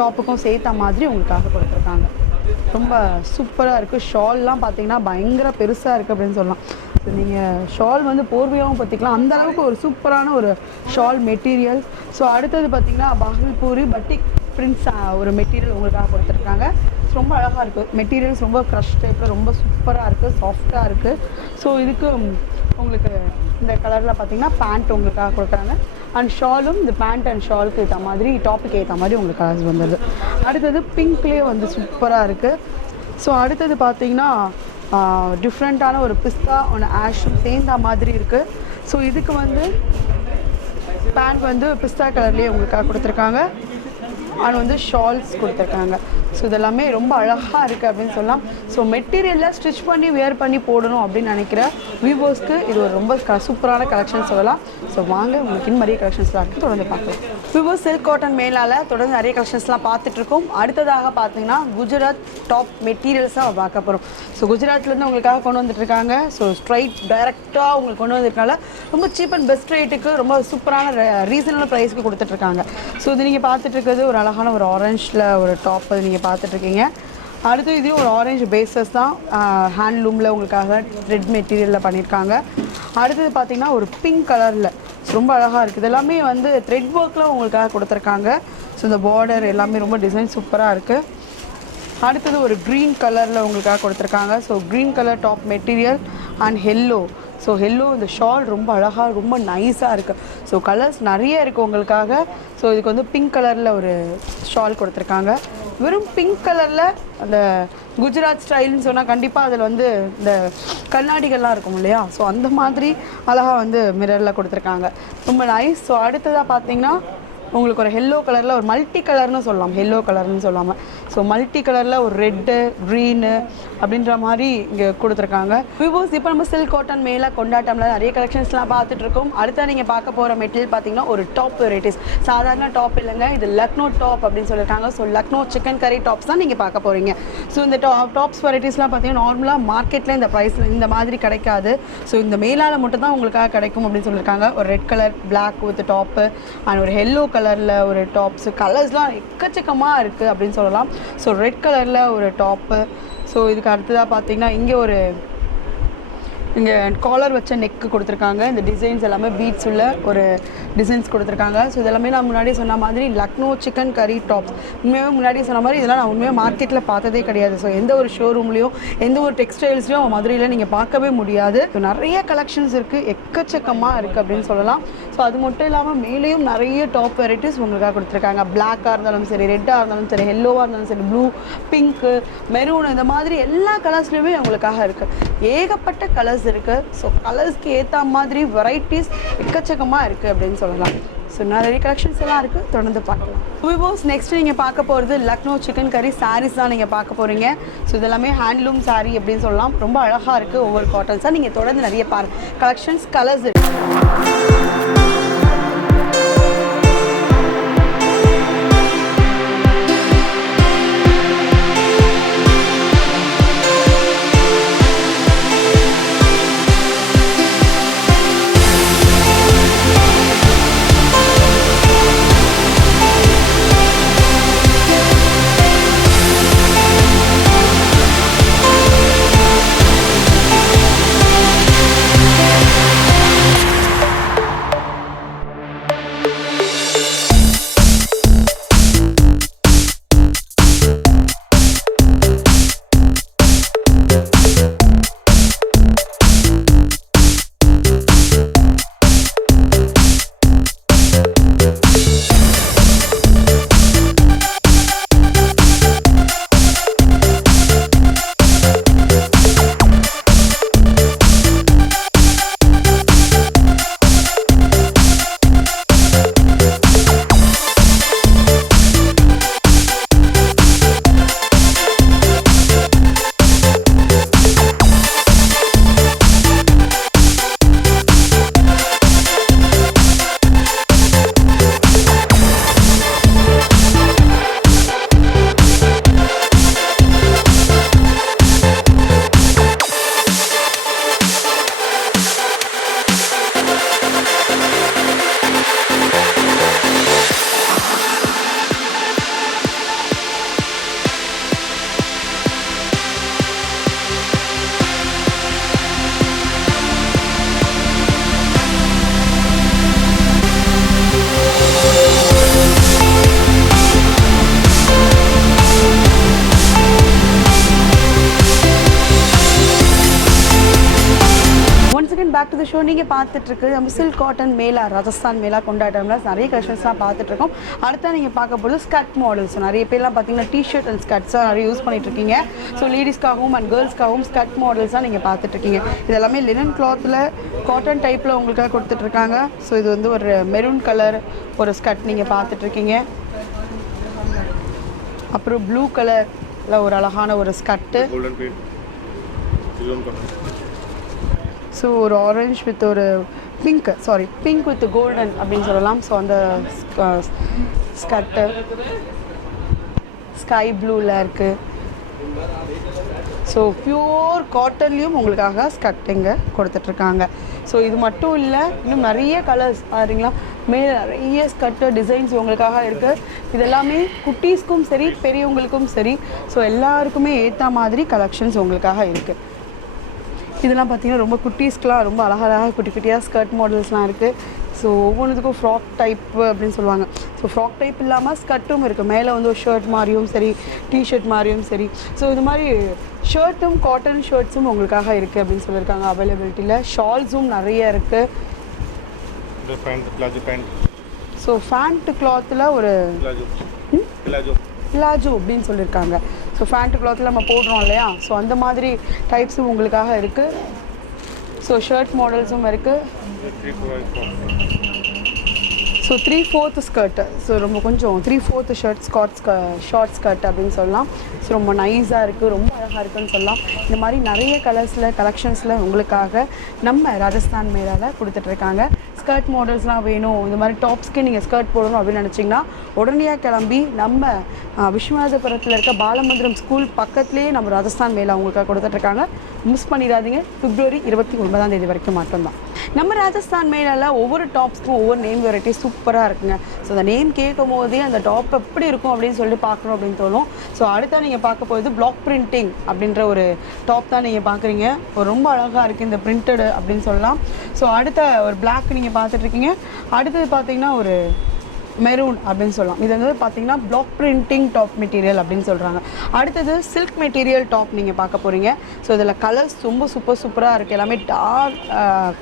டாப்புக்கும் சேர்த்த மாதிரி உங்களுக்காக கொடுத்துருக்காங்க. ரொம்ப சூப்பராக இருக்குது. ஷால்லாம் பார்த்தீங்கன்னா பயங்கர பெருசாக இருக்குது அப்படின்னு சொல்லலாம். ஸோ நீங்கள் ஷால் வந்து போர்வையாகவும் பார்த்திக்கலாம், அந்தளவுக்கு ஒரு சூப்பரான ஒரு ஷால் மெட்டீரியல். ஸோ அடுத்தது பார்த்திங்கன்னா பாகல்பூரி பட்டிக் பிரிண்ட்ஸ் ஒரு மெட்டீரியல் உங்களுக்காக கொடுத்துருக்காங்க. ரொம்ப அழகாக இருக்குது மெட்டீரியல்ஸ், ரொம்ப க்ரஷ் டைப்பில் ரொம்ப சூப்பராக இருக்குது, சாஃப்டாக இருக்குது. ஸோ இதுக்கு உங்களுக்கு இந்த கலரில் பார்த்திங்கன்னா பேண்ட் உங்களுக்காக கொடுக்குறாங்க அண்ட் ஷாலும் இந்த பேண்ட் அண்ட் ஷாலுக்கு ஏற்ற மாதிரி டாப்புக்கு ஏற்ற மாதிரி உங்களுக்கு கலர்ஸ் வந்துடுது. அடுத்தது பிங்க்லேயே வந்து சூப்பராக இருக்குது. ஸோ அடுத்தது பார்த்திங்கன்னா டிஃப்ரெண்ட்டான ஒரு பிஸ்தா ஒன்று ஆஷும் சேர்ந்த மாதிரி இருக்குது. ஸோ இதுக்கு வந்து பேண்ட் வந்து பிஸ்தா கலர்லேயே உங்களுக்காக கொடுத்துருக்காங்க அண்ட் வந்து ஷால்ஸ் கொடுத்துருக்காங்க. ஸோ இதெல்லாமே ரொம்ப அழகாக இருக்குது அப்படின்னு சொல்லலாம். ஸோ மெட்டீரியலில் ஸ்டிச் பண்ணி வேர் பண்ணி போடணும் அப்படின்னு நினைக்கிற விவோஸ்க்கு இது ஒரு ரொம்ப சூப்பரான கலெக்ஷன் சொல்லலாம். ஸோ வாங்க, உங்களுக்கு இன்னும் நிறைய கலெக்ஷன்ஸ்லாம் இருக்குது, தொடர்ந்து பார்க்கலாம். விவோ சில்க் காட்டன் மேலால் தொடர்ந்து நிறைய கலெக்ஷன்ஸ்லாம் பார்த்துட்ருக்கோம். அடுத்ததாக பார்த்தீங்கன்னா குஜராத் டாப் மெட்டீரியல்ஸாக பார்க்க போகிறோம். ஸோ குஜராத்லேருந்து உங்களுக்காக கொண்டு வந்துட்டுருக்காங்க. ஸோ ஸ்ட்ரைட் டைரெக்டாக உங்களுக்கு கொண்டு வந்திருக்கனால ரொம்ப சீப் அண்ட் பெஸ்ட் ரேட்டுக்கு ரொம்ப சூப்பரான ரீசனபிள் ப்ரைஸ்க்கு கொடுத்துட்ருக்காங்க. ஸோ இது நீங்கள் பார்த்துட்ருக்கிறது ஒரு அழகான ஒரு ஆரஞ்சில் ஒரு டாப் அது நீங்கள் பார்த்துட்ருக்கீங்க. அடுத்து இதையும் ஒரு ஆரஞ்சு பேஸஸ் தான், ஹேண்ட்லூமில் உங்களுக்காக த்ரெட் மெட்டீரியலில் பண்ணியிருக்காங்க. அடுத்தது பார்த்திங்கன்னா ஒரு பிங்க் கலரில் ரொம்ப அழகாக இருக்குது. இதெல்லாமே வந்து த்ரெட் ஒர்க்கில் உங்களுக்காக கொடுத்துருக்காங்க. ஸோ இந்த பார்டர் எல்லாமே ரொம்ப டிசைன் சூப்பராக இருக்குது. அடுத்தது ஒரு க்ரீன் கலரில் உங்களுக்காக கொடுத்துருக்காங்க. So green colour top material and hello. So hello இந்த ஷால் ரொம்ப அழகாக ரொம்ப நைஸாக இருக்குது. ஸோ கலர்ஸ் நிறைய இருக்குது உங்களுக்காக. ஸோ இதுக்கு வந்து பிங்க் கலரில் ஒரு ஷால் கொடுத்துருக்காங்க. வெறும் பிங்க் கலரில் அந்த குஜராத் ஸ்டைல்னு சொன்னால் கண்டிப்பாக அதில் வந்து இந்த கண்ணாடிகள்லாம் இருக்கும் இல்லையா, ஸோ அந்த மாதிரி அழகாக வந்து மிரரில் கொடுத்துருக்காங்க, ரொம்ப நைஸ். ஸோ அடுத்ததாக பார்த்தீங்கன்னா உங்களுக்கு ஒரு எல்லோ கலரில் ஒரு மல்டி கலர்னு சொல்லலாம், எல்லோ கலர்னு சொல்லாமல். ஸோ மல்டி கலரில் ஒரு ரெட்டு க்ரீனு அப்படின்ற மாதிரி இங்கே கொடுத்துருக்காங்க. விவோஸ் இப்போ நம்ம சில்க் காட்டன் மேலே கொண்டாட்டமில் நிறைய கலெக்ஷன்ஸ்லாம் பார்த்துட்ருக்கோம். அடுத்த நீங்கள் பார்க்க போகிற மெட்டீரியல் பார்த்தீங்கன்னா ஒரு டாப் வெரைட்டிஸ். சாதாரண டாப் இல்லைங்க, இது லக்னோ டாப் அப்படின்னு சொல்லியிருக்காங்க. ஸோ லக்னோ சிக்கன் கறி டாப்ஸ் தான் நீங்கள் பார்க்க போகிறீங்க. ஸோ இந்த டாப்ஸ் வெரைட்டிஸ்லாம் பார்த்தீங்கன்னா நார்மலாக மார்க்கெட்டில் இந்த ப்ரைஸில் இந்த மாதிரி கிடைக்காது. ஸோ இந்த மேலால் மட்டும் தான் உங்களுக்காக கிடைக்கும் அப்படின்னு சொல்லியிருக்காங்க. ஒரு red colour black with top and ஒரு எல்லோ கலரில் ஒரு டாப்ஸ். கலர்ஸ்லாம் எக்கச்சக்கமாக இருக்குது அப்படின்னு சொல்லலாம். ஸோ ரெட் கலரில் ஒரு டாப்பு. ஸோ இதுக்கு அடுத்ததாக பார்த்தீங்கன்னா இங்கே காலர் வச்ச நெக்கு கொடுத்துருக்காங்க. இந்த டிசைன்ஸ் எல்லாமே பீட்ஸ் உள்ள ஒரு டிசைன்ஸ் கொடுத்துருக்காங்க. ஸோ இதெல்லாமே நான் முன்னாடி சொன்ன மாதிரி லக்னோ சிக்கன் கறி டாப்ஸ். உண்மையாக முன்னாடி சொன்ன மாதிரி இதெல்லாம் நான் உண்மையாக மார்க்கெட்டில் பார்த்ததே கிடையாது. ஸோ எந்த ஒரு ஷோரூம்லேயும் எந்த ஒரு டெக்ஸ்டைல்ஸ்லையும் மதுரையில் நீங்கள் பார்க்கவே முடியாது. ஸோ நிறைய கலெக்ஷன்ஸ் இருக்குது, எக்கச்சக்கமாக இருக்குது அப்படின்னு சொல்லலாம். ஸோ அது மட்டும் இல்லாமல் மேலேயும் நிறைய டாப் வெரைட்டிஸ் உங்களுக்காக கொடுத்துருக்காங்க. பிளாக்காக இருந்தாலும் சரி, ரெட்டாக இருந்தாலும் சரி, எல்லோவாக இருந்தாலும் சரி, ப்ளூ, பிங்க்கு, மெரூன், இந்த மாதிரி எல்லா கலர்ஸ்லையுமே உங்களுக்காக இருக்குது. ஏகப்பட்ட கலர்ஸ் இருக்குது. ஸோ கலர்ஸ்க்கு ஏற்ற மாதிரி வெரைட்டிஸ் எக்கச்சக்கமாக இருக்குது அப்படின்னு சொல்லலாம். ஸோ நிறைய கலெக்ஷன்ஸ் எல்லாம் இருக்குது, தொடர்ந்து பார்க்கலாம். விவோஸ் நெக்ஸ்ட் நீங்கள் பார்க்க போகிறது லக்னோ சிக்கன் கறி சாரீஸ் தான் நீங்கள் பார்க்க போகிறீங்க. ஸோ இதெல்லாமே ஹேண்ட்லூம் சாரீ அப்படின்னு சொல்லலாம். ரொம்ப அழகாக இருக்குது ஒவ்வொரு காட்டன்ஸாக. நீங்கள் தொடர்ந்து நிறைய பாருங்கள், கலெக்ஷன்ஸ் கலர்ஸ் இருக்குது. Back to the show. நீங்கள் பார்த்துட்ருக்கு நம்ம சில்க் காட்டன் மேலா, ராஜஸ்தான் மேலா கொண்டாட்டம்ல நிறைய கலெக்ஷன்ஸ்லாம் பார்த்துட்ருக்கோம். அடுத்தா நீங்கள் பார்க்க போகிறது ஸ்கர்ட் மாடல்ஸ். நிறைய பேர்லாம் பார்த்தீங்கன்னா டிஷர்ட் அண்ட் ஸ்கர்ட்ஸாக நிறைய யூஸ் பண்ணிட்டுருக்கீங்க. ஸோ லேடிஸ்க்காகவும் அண்ட் கேர்ள்ஸ்க்காகவும் ஸ்கர்ட் மாடல்ஸாக நீங்கள் பார்த்துட்ருக்கீங்க. இது எல்லாமே லினன் கிளாத்தில் காட்டன் டைப்பில் உங்களுக்காக கொடுத்துட்ருக்காங்க. ஸோ இது வந்து ஒரு மெரூன் கலர் ஒரு ஸ்கர்ட் நீங்கள் பார்த்துட்ருக்கீங்க. அப்புறம் ப்ளூ கலரில் ஒரு அழகான ஒரு ஸ்கர்ட்டு. ஸோ ஒரு ஆரஞ்ச் வித் ஒரு பிங்க் வித் கோல்டன் அப்படின்னு சொல்லலாம். ஸோ அந்த ஸ்கர்ட்டு ஸ்கை ப்ளூவில் இருக்குது. ஸோ பியூர் காட்டன்லேயும் உங்களுக்காக ஸ்கர்ட் இங்கே கொடுத்துட்ருக்காங்க. ஸோ இது மட்டும் இல்லை, இன்னும் நிறைய கலர்ஸ் பாருங்களா, மேலே நிறைய ஸ்கர்ட்டு டிசைன்ஸ் உங்களுக்காக இருக்குது. இதெல்லாமே குட்டீஸ்க்கும் சரி பெரியவங்களுக்கும் சரி, ஸோ எல்லாருக்குமே ஏற்ற மாதிரி கலெக்ஷன்ஸ் உங்களுக்காக இருக்குது. இதெல்லாம் பார்த்தீங்கன்னா ரொம்ப குட்டீஸ்க்கெலாம் ரொம்ப அழகாக குட்டி குட்டியாக ஸ்கர்ட் மாடல்ஸ்லாம் இருக்குது. ஸோ ஒவ்வொன்றுத்துக்கும் ஃப்ராக் டைப்பு அப்படின்னு சொல்லுவாங்க. ஸோ ஃப்ராக் டைப் இல்லாமல் ஸ்கர்ட்டும் இருக்குது. மேலே வந்து ஒரு ஷர்ட் மாதிரியும் சரி, டிஷர்ட் மாதிரியும் சரி. ஸோ இது மாதிரி ஷர்ட்டும் காட்டன் ஷர்ட்ஸும் உங்களுக்காக இருக்குது அப்படின்னு சொல்லியிருக்காங்க அவைலபிலிட்டியில். ஷால்ஸும் நிறைய இருக்குது. ஸோ ஃபேண்ட் கிளாத்தில் ஒரு பிளாஜோ அப்படின்னு சொல்லியிருக்காங்க. ஸோ ஃபேண்ட் கிளாத்தில் நம்ம போடுறோம் இல்லையா, ஸோ அந்த மாதிரி டைப்ஸும் உங்களுக்காக இருக்குது. ஸோ ஷர்ட் மாடல்ஸும் இருக்குது. ஸோ 3/4 ஸ்கர்ட்டு, ஸோ ரொம்ப கொஞ்சம் 3/4 ஷார்ட் ஸ்கர்ட் அப்படின்னு சொல்லலாம். ஸோ ரொம்ப நைஸாக இருக்குது, ரொம்ப அழகாக இருக்குதுன்னு சொல்லலாம். இந்த மாதிரி நிறைய கலெக்ஷன்ஸில் உங்களுக்காக நம்ம ராஜஸ்தான் மேலால் கொடுத்துட்ருக்காங்க. ஸ்கர்ட் மாடல்ஸ்லாம் வேணும், இந்த மாதிரி டாப்ஸ்க்கு நீங்கள் ஸ்கர்ட் போடணும் அப்படின்னு நினச்சிங்கன்னா உடனடியாக கிளம்பி நம்ம விஸ்வநாதபுரத்தில் இருக்க பாலமந்திரம் ஸ்கூல் பக்கத்துலேயே நம்ம ராஜஸ்தான் மேலா உங்களுக்காக கொடுத்துட்ருக்காங்க. மிஸ் பண்ணிடாதீங்க. பிப்ரவரி 29 வரைக்கும் மட்டும்தான். நம்ம ராஜஸ்தான் மேலால் ஒவ்வொரு டாப்ஸ்க்கும் ஒவ்வொரு நேம் வெரைட்டி சூப்பராக இருக்குங்க. ஸோ அந்த நேம் கேட்கும் போதே அந்த டாப் எப்படி இருக்கும் அப்படின்னு சொல்லிட்டு பார்க்கணும் அப்படின்னு தோணும். ஸோ அடுத்த நீங்கள் பார்க்க போகிறது பிளாக் பிரிண்டிங் அப்படின்ற ஒரு டாப் தான் நீங்கள் பார்க்குறீங்க. ஒரு ரொம்ப அழகாக இருக்குது இந்த பிரிண்டடு அப்படின்னு சொல்லலாம். ஸோ அடுத்த ஒரு பிளாக் நீங்கள் பார்த்துட்ருக்கீங்க. அடுத்தது பார்த்தீங்கன்னா ஒரு மெரூன் அப்படின்னு சொல்லலாம். இது வந்து பார்த்தீங்கன்னா பிளாக் பிரிண்டிங் டாப் மெட்டீரியல் அப்படின்னு சொல்கிறாங்க. அடுத்தது சில்க் மெட்டீரியல் டாப் நீங்கள் பார்க்க போகிறீங்க. ஸோ இதில் கலர்ஸ் ரொம்ப சூப்பராக இருக்குது. எல்லாமே டார்க்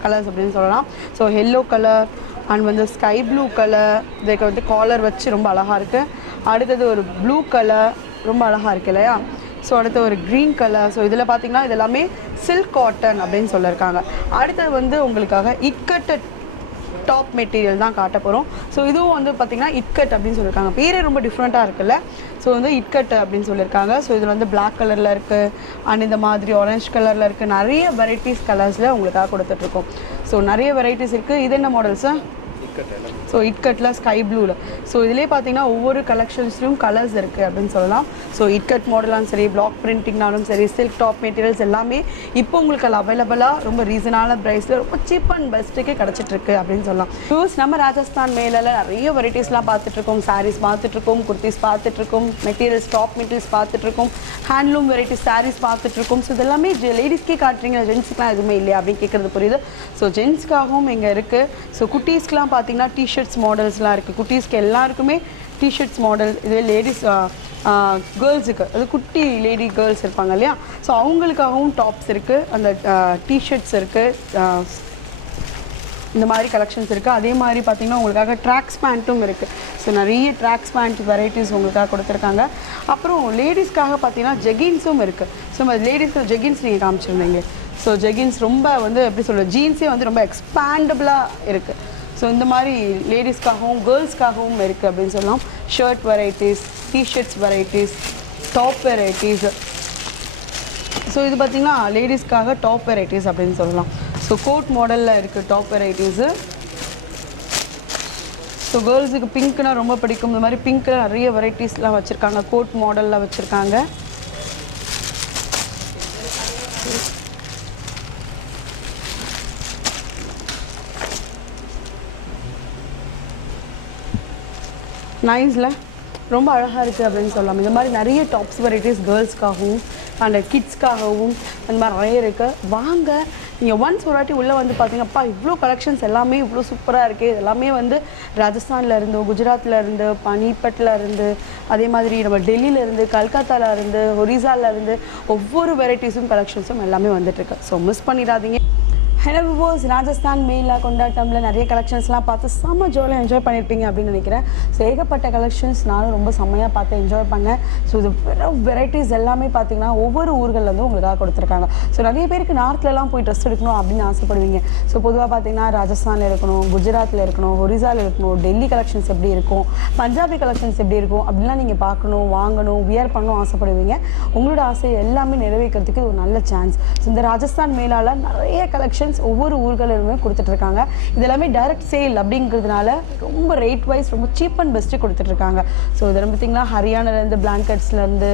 கலர்ஸ் அப்படின்னு சொல்லலாம். ஸோ எல்லோ கலர் அண்ட் வந்து ஸ்கை ப்ளூ கலர், இதுக்கு வந்து காலர் வச்சு ரொம்ப அழகாக இருக்குது. அடுத்தது ஒரு ப்ளூ கலர் ரொம்ப அழகாக இருக்குது இல்லையா. ஸோ அடுத்து ஒரு க்ரீன் கலர். ஸோ இதில் பார்த்தீங்கன்னா இது எல்லாமே சில்க் காட்டன் அப்படின்னு சொல்லியிருக்காங்க. அடுத்தது வந்து உங்களுக்காக இக்கட்டட் டாப் மெட்டீரியல் தான் காட்ட போகிறோம். ஸோ இதுவும் வந்து பார்த்திங்கன்னா இட்கட் அப்படின்னு சொல்லியிருக்காங்க. பேரே ரொம்ப டிஃப்ரெண்ட்டாக இருக்குல்ல. ஸோ வந்து இட்கட் அப்படின்னு சொல்லியிருக்காங்க. ஸோ இதில் வந்து பிளாக் கலரில் இருக்குது அண்ட் இந்த மாதிரி ஆரஞ்ச் கலரில் இருக்குது. நிறைய வெரைட்டிஸ் கலர்ஸில் உங்களுக்காக கொடுத்துட்ருக்கோம். ஸோ நிறைய வெரைட்டிஸ் இருக்குது. இது என்ன மாடல்ஸு? ஸோ இட்கட்டில் ஸ்கை ப்ளூவில். ஸோ இதிலே பார்த்தீங்கன்னா ஒவ்வொரு கலெக்ஷன்ஸ்லையும் கலர்ஸ் இருக்குது அப்படின்னு சொல்லலாம். ஸோ இட்கட் மாடலாலும் சரி, பிளாக் பிரிண்டிங்னாலும் சரி, சில்க் டாப் மெட்டீரியல்ஸ் எல்லாமே இப்போ உங்களுக்கு அவைலபிளாக ரொம்ப ரீசனான ப்ரைஸில் ரொம்ப சீப் அண்ட் பெஸ்ட்டுக்கு கிடச்சிட்ருக்கு அப்படின்னு சொல்லலாம். யூஸ் நம்ம ராஜஸ்தான் மேலில் நிறைய வெரைட்டிஸ்லாம் பார்த்துட்ருக்கோம். சாரீஸ் பார்த்துட்ருக்கோம், குர்த்திஸ் பார்த்துட்ருக்கோம், மெட்டீரியல்ஸ் டாப் மெட்டீரியல்ஸ் பார்த்துட்ருக்கோம், ஹேண்ட்லூம் வெரைட்டிஸ் சாரீஸ் பார்த்துட்ருக்கோம். ஸோ இதெல்லாமே லேடிஸ்க்கே காட்டுறீங்க, ஜென்ஸுக்குலாம் எதுவுமே இல்லையா அப்படின்னு கேட்குறது புரியுது. ஸோ ஜென்ஸ்க்காகவும் இங்கே இருக்குது. ஸோ குட்டீஸ்க்கெலாம் பார்த்தீங்கன்னா டிஷர்ட்ஸ் மாடல்ஸ்லாம் இருக்குது. குட்டீஸ்க்கு எல்லாருக்குமே டிஷர்ட்ஸ் மாடல். இது லேடிஸ் கேர்ள்ஸுக்கு, அது குட்டி லேடி கேர்ள்ஸ் இருப்பாங்க இல்லையா. ஸோ அவங்களுக்காகவும் டாப்ஸ் இருக்குது, அந்த டிஷர்ட்ஸ் இருக்குது, இந்த மாதிரி கலெக்ஷன்ஸ் இருக்குது. அதே மாதிரி பார்த்திங்கன்னா உங்களுக்காக ட்ராக்ஸ் பேண்ட்டும் இருக்குது. ஸோ நிறைய ட்ராக்ஸ் பேண்ட் வெரைட்டிஸ் உங்களுக்காக கொடுத்துருக்காங்க. அப்புறம் லேடிஸ்க்காக பார்த்தீங்கன்னா ஜெகின்ஸும் இருக்குது. ஸோ நம்ம லேடிஸ்க்கு ஜெகின்ஸ் நீங்கள் காமிச்சிருந்தீங்க. ஸோ ஜெகின்ஸ் ரொம்ப வந்து எப்படி சொல்கிறது, ஜீன்ஸே வந்து ரொம்ப எக்ஸ்பேண்டபிளாக இருக்குது. ஸோ இந்த மாதிரி லேடிஸ்க்காகவும் கேர்ள்ஸ்க்காகவும் இருக்குது அப்படின்னு சொல்லலாம். Shirt varieties, t-shirts varieties, top varieties. So இது பார்த்திங்கன்னா லேடிஸ்க்காக டாப் வெரைட்டிஸ் அப்படின்னு சொல்லலாம். ஸோ கோட் மாடலில் இருக்குது டாப் வெரைட்டிஸு. ஸோ கேர்ள்ஸுக்கு பிங்க்னா ரொம்ப பிடிக்கும். இந்த மாதிரி பிங்க்கில் நிறைய வெரைட்டிஸ்லாம் வச்சுருக்காங்க, கோட் மாடலில் வச்சுருக்காங்க. நைஸில் ரொம்ப அழகாக இருக்குது அப்படின்னு சொல்லலாம். இந்த மாதிரி நிறைய டாப்ஸ் வெரைட்டிஸ் கேர்ள்ஸ்க்காகவும் அண்ட் கிட்ஸ்க்காகவும் அந்த மாதிரி நிறைய இருக்குது. வாங்க நீங்கள் ஒன்ஸ் ஒரு வாட்டி உள்ளே வந்து பார்த்தீங்கப்பா இவ்வளோ கலெக்ஷன்ஸ் எல்லாமே இவ்வளோ சூப்பராக இருக்குது. இது எல்லாமே வந்து ராஜஸ்தானில் இருந்து, குஜராத்தில் இருந்து, பானிபட்டில் இருந்து, அதே மாதிரி நம்ம டெல்லியிலேருந்து, கல்கத்தாவில் இருந்து, ஒரிசாவில் இருந்து ஒவ்வொரு வெரைட்டிஸும் கலெக்ஷன்ஸும் எல்லாமே வந்துட்டுருக்கு. ஸோ மிஸ் பண்ணிடாதீங்க. ஹலோ விவோஸ், ராஜஸ்தான் மேலா கொண்டாட்டமில் நிறைய கலெக்ஷன்ஸ்லாம் பார்த்து செம்ம ஜாலியாக என்ஜாய் பண்ணியிருப்பீங்க அப்படின்னு நினைக்கிறேன். ஸோ ஏகப்பட்ட கலெக்ஷன்ஸ் நானும் ரொம்ப செம்மையாக பார்த்து என்ஜாய் பண்ணேன். ஸோ இது வெரைட்டிஸ் எல்லாமே பார்த்தீங்கன்னா ஒவ்வொரு ஊர்களில் வந்து உங்களுக்காக கொடுத்துருக்காங்க. ஸோ நிறைய பேருக்கு நார்த்லலாம் போய் ட்ரெஸ் எடுக்கணும் அப்படின்னு ஆசைப்படுவீங்க. ஸோ பொதுவாக பார்த்தீங்கன்னா ராஜஸ்தானில் இருக்கணும், குஜராத்தில் இருக்கணும், ஒரிசாவில் இருக்கணும், டெல்லி கலெக்ஷன்ஸ் எப்படி இருக்கும், பஞ்சாபி கலெக்ஷன்ஸ் எப்படி இருக்கும் அப்படின்லாம் நீங்கள் பார்க்கணும், வாங்கணும், வியர் பண்ணணும் ஆசைப்படுவீங்க. உங்களோட ஆசை எல்லாமே நிறைவேற்றுறதுக்கு ஒரு நல்ல சான்ஸ். ஸோ இந்த ராஜஸ்தான் மேலால் நிறைய கலெக்ஷன்ஸ் ஒவ்வொரு ஊர்களிலுமே கொடுத்துட்ருக்காங்க. இது எல்லாமே டைரக்ட் சேல் அப்படிங்கிறதுனால ரொம்ப ரேட் வைஸ் ரொம்ப சீப் அண்ட் பெஸ்ட்டு கொடுத்துட்ருக்காங்க. ஸோ இதில் பார்த்திங்கன்னா ஹரியானாலேருந்து பிளாங்கெட்ஸ்லேருந்து,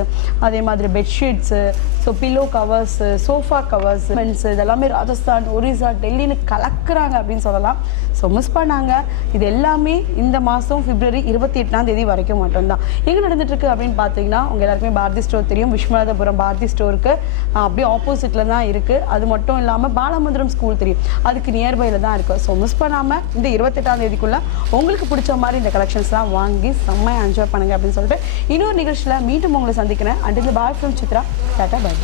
அதே மாதிரி bedsheets, so pillow covers, sofa covers, men's, இதெல்லாமே ராஜஸ்தான், ஒரிசா, டெல்லின்னு கலக்குறாங்க அப்படின்னு சொல்லலாம். ஸோ மிஸ் பண்ணாங்க. இது எல்லாமே இந்த மாதம் பிப்ரவரி 28 வரைக்கும் மட்டும்தான். எங்கே நடந்துட்டுருக்கு அப்படின்னு பார்த்தீங்கன்னா உங்கள் எல்லாருக்குமே பாரதி ஸ்டோர் தெரியும். விஸ்வநாதபுரம் பாரதி ஸ்டோருக்கு அப்படியே ஆப்போசிட்டில் தான் இருக்குது. அது மட்டும் இல்லாமல் பாலமந்திரம் ஸ்கூல் தெரியும், அதுக்கு நியர்பையில் தான் இருக்குது. ஸோ மிஸ் பண்ணாமல் இந்த 28 உங்களுக்கு பிடிச்ச மாதிரி இந்த கலெக்ஷன்ஸ்லாம் வாங்கி செம்மையாக என்ஜாய் பண்ணுங்கள் அப்படின்னு சொல்லிட்டு இன்னொரு நிகழ்ச்சியில் மீண்டும் உங்களை சந்திக்கிறேன். Until bye from Chitra. Tata, bye.